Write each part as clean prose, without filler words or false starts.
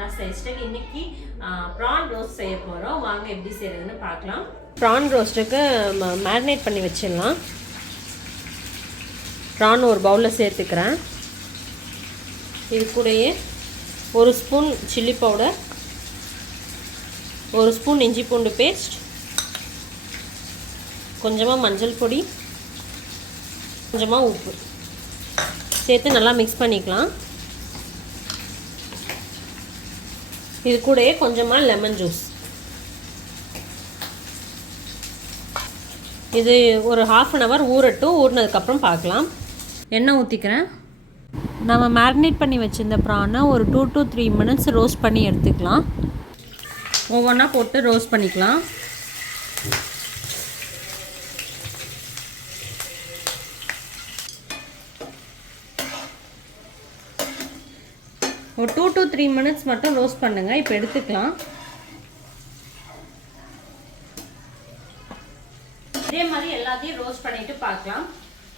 பிருந்தாஸ் டேஸ்ட்டுக்கு இன்றைக்கி PRAN roast செய்ய போகிறோம். வாங்க எப்படி செய்கிறதுன்னு பார்க்கலாம். ப்ரான் ரோஸ்ட்டுக்கு மேரினேட் பண்ணி வச்சிடலாம். ப்ரான் ஒரு பவுலில் சேர்த்துக்கிறேன். இது கூடயே 1 ஸ்பூன் சில்லி பவுடர், 1 ஸ்பூன் இஞ்சி பூண்டு பேஸ்ட், கொஞ்சமாக மஞ்சள் பொடி, கொஞ்சமாக உப்பு சேர்த்து நல்லா மிக்ஸ் பண்ணிக்கலாம். இது கூடயே கொஞ்சமாக லெமன் ஜூஸ். இது ஒரு 1/2 hour ஊறட்டும். ஊறினதுக்கப்புறம் பார்க்கலாம். எண்ணெய் ஊற்றிக்கிறேன். நம்ம மேரினேட் பண்ணி வச்சுருந்த ப்ரானை ஒரு 2 to 3 minutes ரோஸ்ட் பண்ணி எடுத்துக்கலாம். ஒவ்வொன்றா போட்டு ரோஸ்ட் பண்ணிக்கலாம். ஒரு 2 to 3 minutes மட்டும் ரோஸ்ட் பண்ணுங்கள். இப்போ எடுத்துக்கலாம். இதே மாதிரி எல்லாத்தையும் ரோஸ்ட் பண்ணிவிட்டு பார்க்கலாம்.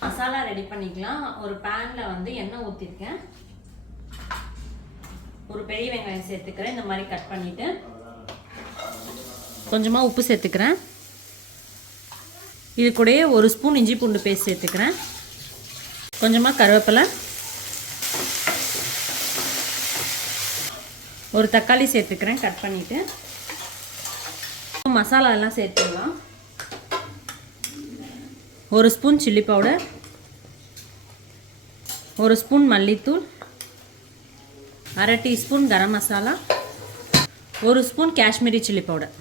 மசாலா ரெடி பண்ணிக்கலாம். ஒரு பேனில் வந்து எண்ணெய் ஊற்றிருக்கேன். ஒரு பெரிய வெங்காயம் சேர்த்துக்கிறேன். இந்த மாதிரி கட் பண்ணிவிட்டு கொஞ்சமாக உப்பு சேர்த்துக்கிறேன். இது கூடயே 1 ஸ்பூன் இஞ்சி பூண்டு பேஸ்ட் சேர்த்துக்கிறேன். கொஞ்சமாக கருவேப்பிலை, ஒரு தக்காளி சேர்த்துக்கிறேன் கட் பண்ணிவிட்டு. மசாலா எல்லாம் சேர்த்துக்கலாம். 1 ஸ்பூன் சில்லி பவுடர், 1 ஸ்பூன் மல்லித்தூள், 1/2 teaspoon garam masala, 1 spoon Kashmiri chilli powder.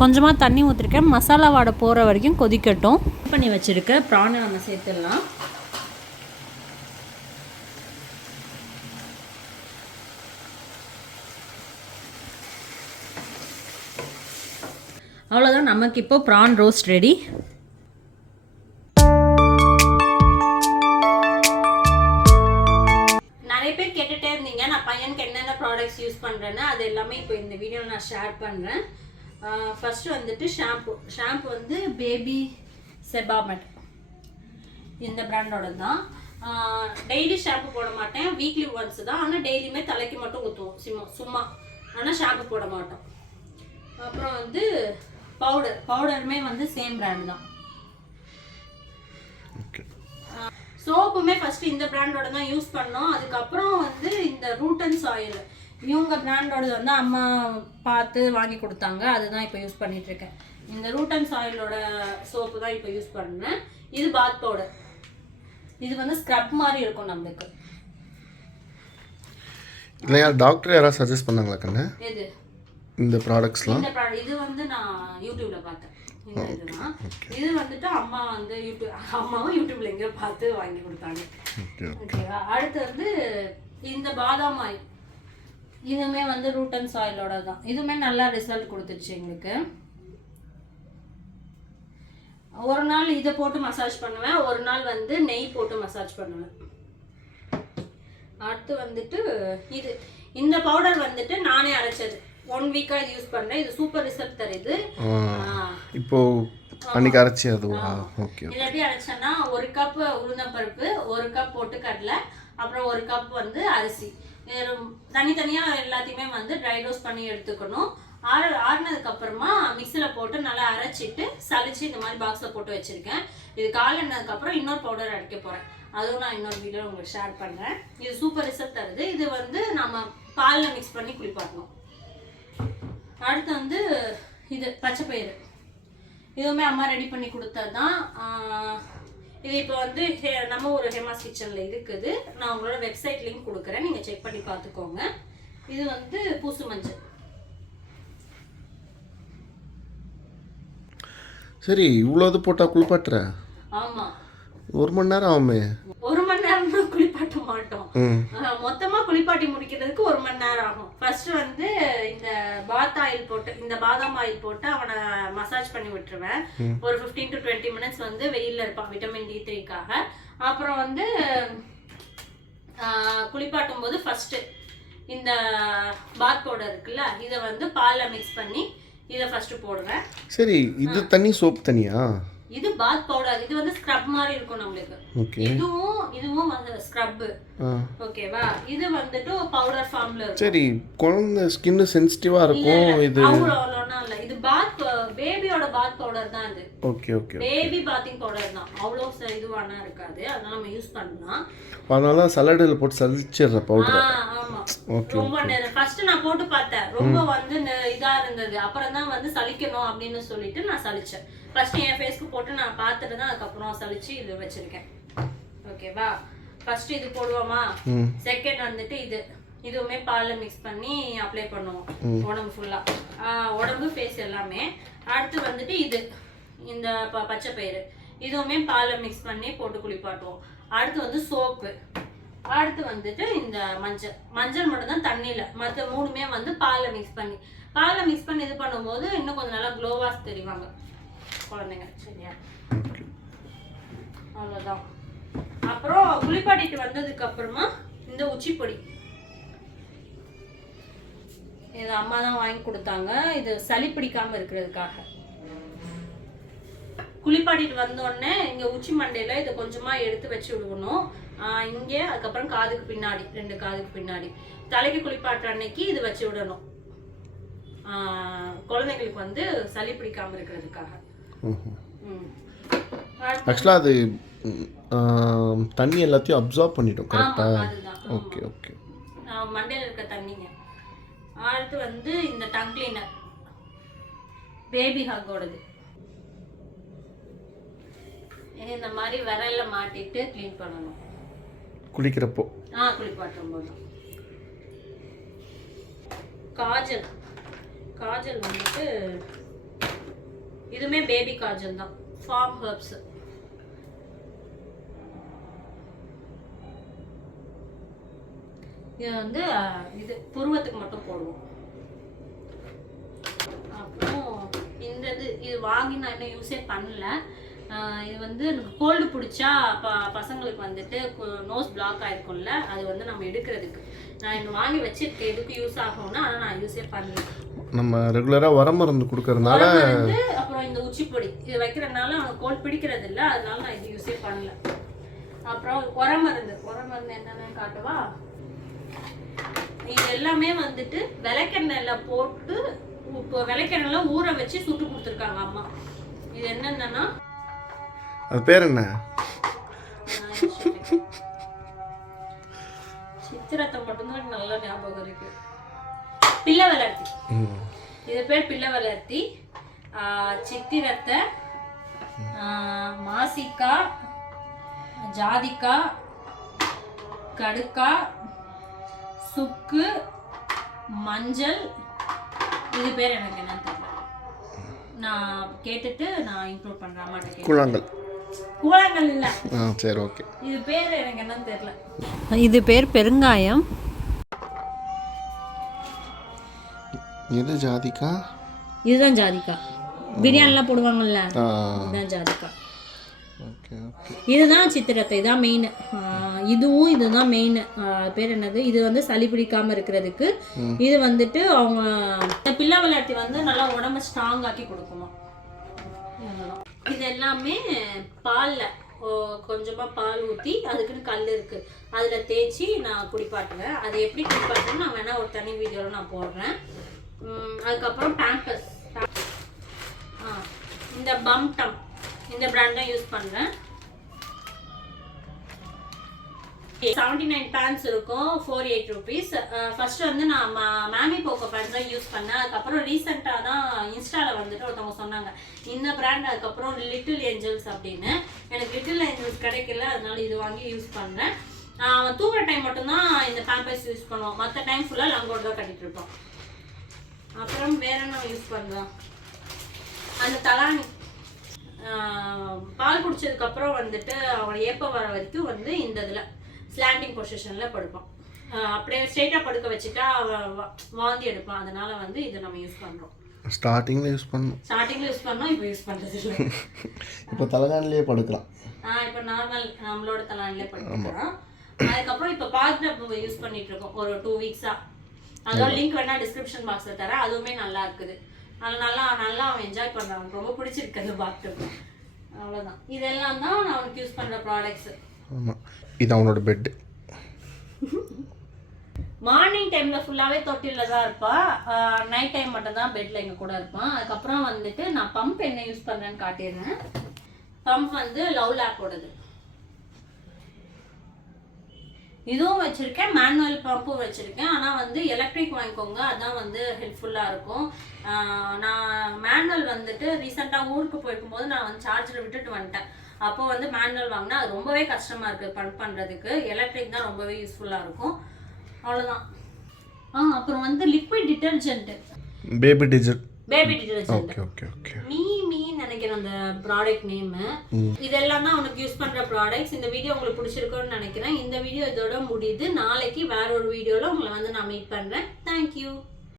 கொஞ்சமாக தண்ணி ஊற்றிருக்கேன். மசாலா வாடை போகிற வரைக்கும் கொதிக்கட்டும். பண்ணி வச்சுருக்க ப்ரானை நம்ம சேர்த்துடலாம். அவ்வளோதான், நமக்கு இப்போ ப்ரான் ரோஸ்ட் ரெடி. நிறைய பேர் கேட்டுகிட்டே இருந்தீங்க நான் பையனுக்கு என்னென்ன ப்ராடக்ட்ஸ் யூஸ் பண்ணுறேன்னு. அது எல்லாமே இப்போ இந்த வீடியோவில் நான் ஷேர் பண்ணுறேன். ஃபஸ்ட்டு வந்துட்டு ஷாம்பு வந்து பேபி செபாமெட், இந்த பிராண்டோட தான். டெய்லி ஷாம்பு போட மாட்டேன், வீக்லி ஒன்ஸ் தான். ஆனால் டெய்லியுமே தலைக்கு மட்டும் ஊற்றுவோம் சும்மா. ஆனால் ஷாம்பு போட மாட்டோம். அப்புறம் வந்து பவுடருமே வந்து சேம் பிராண்ட் தான். சோப்புமே ஃபர்ஸ்ட் இந்த பிராண்டோட தான் யூஸ் பண்ணோம். அதுக்கப்புறம் வந்து இந்த ரூட்டன்ஸ் ஆயில், இவங்க பிராண்டோட வந்து அம்மா பார்த்து வாங்கி கொடுத்தாங்க. அதுதான் இப்போ யூஸ் பண்ணிட்டு இருக்கேன். இந்த ரூட்டன்ஸ் ஆயிலோட சோப்பு தான் இப்போ யூஸ் பண்ணேன். இது பாத் பவுடர். இது வந்து ஸ்க்ரப் மாதிரி இருக்கும் நம்மளுக்கு. இல்லையா டாக்டர் யாராவது சஜஸ்ட் பண்ணாங்களா கண்ணு எது இந்த ப்ராடக்ட்ஸ்லாம்? இது வந்து நான் யூடியூப்ல பார்த்தேன். இந்த இதுதான். இது வந்துட்டு அம்மாவும் யூடியூப்ல எங்கேயோ பார்த்து வாங்கி கொடுத்தாங்க. ஓகேவா. அடுத்து வந்து இந்த பாதாம் ஆயில், இதுவுமே வந்து ரூட்டன்ஸ் ஆயிலோட தான். இதுவுமே நல்லா ரிசல்ட் கொடுத்துச்சு எங்களுக்கு. ஒரு நாள் இதை போட்டு மசாஜ் பண்ணுவேன், ஒரு நாள் வந்து நெய் போட்டு மசாஜ் பண்ணுவேன். அடுத்து வந்துட்டு இந்த பவுடர் வந்துட்டு நானே அரைச்சது. 1 வீக்கா இது யூஸ் பண்றேன். இது சூப்பர் ரிசல்ட் தருது. இப்போ அன்னைக்கு அரைச்சி அதுவா? ஓகே. இது எப்படி அரைச்சேன்னா 1 கப் உளுந்தம்பருப்பு, 1 கப் பொட்டுக்கடலை, அப்புறம் 1 கப் வந்து அரிசி. தனித்தனியா எல்லாத்தையுமே வந்து ட்ரை ரோஸ்ட் பண்ணி எடுத்துக்கணும். ஆறுனதுக்கு அப்புறமா மிக்சியில் போட்டு நல்லா அரைச்சிட்டு சளிச்சு இந்த மாதிரி பாக்ஸில் போட்டு வச்சிருக்கேன். இது காலைனதுக்கு அப்புறம் இன்னொரு பவுடர் அடிக்க போறேன். அதுவும் நான் இன்னொரு வீடியோ உங்களுக்கு ஷேர் பண்றேன். இது சூப்பர் ரிசல்ட் தருது. இது வந்து நம்ம பாலில் மிக்ஸ் பண்ணி குளிப்பாட்டணும். அடுத்து வந்து இது பச்சை பயிறு, இதுவுமே அம்மா ரெடி பண்ணி கொடுத்தது தான். இது இப்போ வந்து நம்ம ஒரு ஹேமாஸ் கிச்சனில் இருக்குது. நான் உங்களோட வெப்சைட் லிங்க் கொடுக்குறேன், நீங்கள் செக் பண்ணி பார்த்துக்கோங்க. இது வந்து பூசு மஞ்சள். சரி, இவ்வளோ இது போட்டால் குளிப்பாட்டுற? ஆமாம். 1 மணி நேரம் ஆகுமே. 1 மணி நேரம் தான் குளிப்பாட்ட மாட்டோம். மொத்தமா குளிப்பாட்டி முடிக்கிறதுக்கு 1 மணி நேரம் ஆகும். ஃபர்ஸ்ட் வந்து இந்த பாத் ஆயில் போட்டு, இந்த பாதாம் ஆயில் போட்டு அவனை மசாஜ் பண்ணி விட்டுருவேன். ஒரு 15 to 20 minutes வந்து வெயில்ல இருப்பான் விட்டமின் D3க்காக. அப்புறம் வந்து குளிப்பாட்டும் போது ஃபர்ஸ்ட் இந்த பாத் பவுடர் இருக்குல்ல, இதை வந்து பாலில் மிக்ஸ் பண்ணி இதை ஃபர்ஸ்ட் போடுவேன். சரி, இது தண்ணி சோப் தனியா? இது பாத் பவுடர். இது வந்து ஸ்க்ரப் மாதிரி இருக்கும் நம்மளுக்கு. ஓகே. இதுவும் வந்து ஸ்க்ரப். ஓகேவா? இது வந்துட்டு பவுடர் ஃபார்ம்ல இருக்கும். சரி, குழந்தை ஸ்கின் சென்சிட்டிவா இருக்கும். இது அவ்வளோனா இல்ல. இது பாத் பேபியோட பாத் பவுடர் தான் இது. Okay okay. Baby bathing powder தான். அவ்வளோ இதுவானா இருக்காது. அதனால நம்ம யூஸ் பண்ணலாம். அதனால சலடில் போட்டு சலிச்சிடுற பவுடர். ஆமா. ஓகே. ரொம்ப நேரம் ஃபர்ஸ்ட் நான் போட்டு பார்த்தேன். ரொம்ப வந்து இதா இருந்தது. அப்புறம் தான் வந்து சலிக்கணும் அப்படின்னு சொல்லிட்டு நான் சலிச்சேன். ஃபர்ஸ்ட் என் ஃபேஸ்க்கு போட்டு நான் பார்த்துட்டு தான் அதுக்கப்புறம் சலிச்சு இது வச்சிருக்கேன். ஓகேவா? ஃபர்ஸ்ட் இது போடுவோமா? செகண்ட் வந்துட்டு இதுவுமே பால்ல மிக்ஸ் பண்ணி அப்ளை பண்ணுவோம் உடம்பு ஃபுல்லா. உடம்பு ஃபேஸ் எல்லாமே. அடுத்து வந்துட்டு இந்த பச்சை பயிறு இதுவுமே பால்ல மிக்ஸ் பண்ணி போட்டு குளிப்பாட்டுவோம். அடுத்து வந்து சோப்பு. அடுத்து வந்துட்டு இந்த மஞ்சள் மட்டும் தான் தண்ணியில, மற்ற மூணுமே வந்து பால்ல மிக்ஸ் பண்ணி இது பண்ணும்போது இன்னும் கொஞ்சம் நல்லா க்ளோவாஸ் தெரிவாங்க குழந்தைங்க. சரியா? அவ்வளோதான். அப்புறம் குளிப்பாட்டிட்டு வந்ததுக்கு அப்புறமா இந்த உச்சிப்பொடி இது அம்மா தான் வாங்கி கொடுத்தாங்க. இது சளி பிடிக்காம இருக்கிறதுக்காக. குளிப்பாட்டிட்டு வந்தோடனே இங்க உச்சி மண்டையில இதை கொஞ்சமா எடுத்து வச்சு விடுவணும். இங்கே அதுக்கப்புறம் காதுக்கு பின்னாடி, 2 காதுக்கு பின்னாடி. தலைக்கு குளிப்பாட்டுற அன்னைக்கு இது வச்சு விடணும். குழந்தைங்களுக்கு வந்து சளி பிடிக்காம இருக்கிறதுக்காக. ஆக்சுவலா அது தண்ணி எல்லாத்தையும் அப்சார்ப் பண்ணிடும். கரெக்டா? Okay okay. மண்டையில இருக்க தண்ணிங்க. அடுத்து வந்து இந்த டங் கிளீனர் பேபி ஹக்கோடது. இந்த மாதிரி விரல்ல மாட்டிட்டு க்ளீன் பண்ணணும் குளிக்கிறப்போ. குளிப்பாட்டும் போது. காஜல் வந்துட்டு இதுமே பேபி காஜல் தான். Farm herbs. இது வந்து இது புருவத்துக்கு மட்டும் போடுவோம். அப்புறம் இது வாங்கி நான் இன்னும் யூஸே பண்ணல. இது வந்து எனக்கு கோல்டு பிடிச்சா பசங்களுக்கு வந்துட்டு நோஸ் பிளாக் ஆயிருக்கும்ல, அது வந்து நம்ம எடுக்கிறதுக்கு நான் இன்னும் வாங்கி வச்சிருக்கேன். எதுக்கு யூஸ் ஆகும்னா, ஆனால் நான் யூஸே பண்ணல. நம்ம ரெகுலராக உர மருந்து கொடுக்கறதுனால. அப்புறம் இந்த உச்சிப்பொடி இது வைக்கிறதுனால அவனுக்கு கோல்டு பிடிக்கிறது இல்லை, அதனால நான் இது யூஸே பண்ணல. அப்புறம் உர மருந்து என்னன்னு காட்டுவா? இது எல்லாமே வந்துட்டு விளக்கெண்ணெயில போட்டு விளக்கெண்ணெயில ஊற வச்சு சுட்டு கொடுத்துருக்காங்க அம்மா. இது என்னன்னா, அது பேர் என்ன? சித்திரத்தை மட்டும்தான் நல்ல ஞாபகம் இருக்கு. பிள்ளை வளர்த்தி. இது பேர் பிள்ளை வளர்த்தி. சித்திரத்தை, மாசிக்கா, ஜாதிக்கா, கடுக்கா, சுக்கு, மஞ்சள். இது பேர் எனக்கு என்னன்னு தெரியல. நான் கேட்டுட்டு நான் இன்க்ளூட் பண்றேன் அம்மாட்ட. கூழாங்கல் இல்ல. சரி, ஓகே. இது பேர் எனக்கு என்னன்னு தெரியல. இது பேர் பெருங்காயம். இது ஜாதிக்கா. இதுதான் ஜாதிக்கா. பிரியாணிலாம் போடுவாங்கல்ல, இதுதான் ஜாதிக்கா. Okay okay. இதுதான் சித்திரத்தை. இதான் மெயின். இதுதான் மெயின். பேர் என்னது? இது வந்து சளி பிடிக்காம இருக்கிறதுக்கு. இது வந்துட்டு அவங்க பிள்ளை விளையாட்டி வந்து நல்லா உடம்பு ஸ்ட்ராங் ஆக்கி கொடுக்குமா. இது எல்லாமே பால்ல கொஞ்சமா பால் ஊற்றி, அதுக்குன்னு கல் இருக்கு, அதுல தேய்ச்சி நான் குளிப்பாட்டுவேன். அது எப்படி குளிப்பாட்டுன்னு நான் வேணா ஒரு தனி வீடியோவில் நான் போடுறேன். அதுக்கப்புறம் பேம்பர்ஸ். இந்த பம்டம் இந்த பிராண்ட் தான் யூஸ் பண்றேன். 79 பேண்ட்ஸ் இருக்கும், 48 rupees. ஃபர்ஸ்ட் வந்து நான் மேமி போக்கோ பேண்ட்ஸ் தான் யூஸ் பண்ணேன். அதுக்கப்புறம் ரீசெண்டாக தான் இன்ஸ்டாவில் வந்துட்டு ஒருத்தவங்க சொன்னாங்க இந்த பிராண்ட். அதுக்கப்புறம் லிட்டில் ஏஞ்சல்ஸ் அப்படின்னு. எனக்கு லிட்டில் ஏஞ்சல்ஸ் கிடைக்கல, அதனால இது வாங்கி யூஸ் பண்ணேன். தூங்குற டைம் மட்டும்தான் இந்த பேம்பர்ஸ் யூஸ் பண்ணுவோம், மற்ற டைம் ஃபுல்லாக லங்கோடு தான் கட்டிட்டு இருப்போம். அப்புறம் வேற என்ன யூஸ் பண்ணுறோம்? அந்த தலானி. பால் குடிச்சதுக்கப்புறம் வந்துட்டு அவனை ஏப்ப வர வரைக்கும் வந்து இந்த இதில் ஸ்லாண்டிங் பொசிஷனில் படுப்பான். அப்படியே ஸ்ட்ரெயிட்டாக படுக்க வச்சுட்டா அவன் வாந்தி எடுப்பான். அதனால வந்து இதை நம்ம யூஸ் பண்ணுறோம். ஸ்டார்டிங்கில் யூஸ் பண்ணோம், இப்போ யூஸ் பண்ணுறது இல்லை. இப்போ தலைகாணிலே படுக்கலாம். இப்போ நார்மல் நம்மளோட தலைகாணிலே படுக்கலாம். அதுக்கப்புறம் இப்போ பாத்டப் யூஸ் பண்ணிட்டு இருக்கோம் ஒரு 2 weeks-ஆ. அதோட லிங்க் வேணா டிஸ்கிரிப்ஷன் பாக்ஸில் தரேன். அதுவுமே நல்லா இருக்குது. அது நல்லா அவன் என்ஜாய் பண்ணுறான். அவனுக்கு ரொம்ப பிடிச்சிருக்கு அந்த பாத்டப். அவ்வளோதான். இதெல்லாம் தான் நான் உனக்கு யூஸ் பண்ணுற ப்ராடக்ட்ஸு. ஆமாம், இது அவனோட பெட்டு. மார்னிங் டைமில் ஃபுல்லாகவே தொட்டிலில் தான் இருப்பான். நைட் டைம் மட்டும் தான் பெட்டில் எங்கள் கூட இருப்பான். அதுக்கப்புறம் வந்துட்டு நான் பம்ப் என்ன யூஸ் பண்ணுறேன்னு காட்டிடுறேன். பம்ப் வந்து லவ் லேப்போடது. இதுவும் வச்சுருக்கேன், மேனுவல் பம்பும் வச்சுருக்கேன். ஆனால் வந்து எலக்ட்ரிக் வாங்கிக்கோங்க, அதான் வந்து ஹெல்ப்ஃபுல்லாக இருக்கும். நான் மேனுவல் வந்துட்டு ரீசெண்டாக ஊருக்கு போயிருக்கும்போது நான் வந்து சார்ஜரை விட்டுட்டு வந்துட்டேன். அப்போ வந்து மேனுவல் வாங்கினா அது ரொம்பவே கஷ்டமாக இருக்குது பம்ப் பண்ணுறதுக்கு. எலக்ட்ரிக் தான் ரொம்பவே யூஸ்ஃபுல்லாக இருக்கும். அவ்வளோதான். அப்புறம் வந்து liquid detergent, baby detergent. Okay okay okay. மீன்னு நினைக்கிறேன் அந்த ப்ராடக்ட் நேமு. இதெல்லாம் தான் உனக்கு யூஸ் பண்ணுற ப்ராடக்ட்ஸ். இந்த வீடியோ உங்களுக்கு பிடிச்சிருக்குன்னு நினைக்கிறேன். இந்த வீடியோ இதோட முடியுது. நாளைக்கு வேற ஒரு வீடியோவில் உங்களை வந்து நான் மீட் பண்ணுறேன். தேங்க்யூ.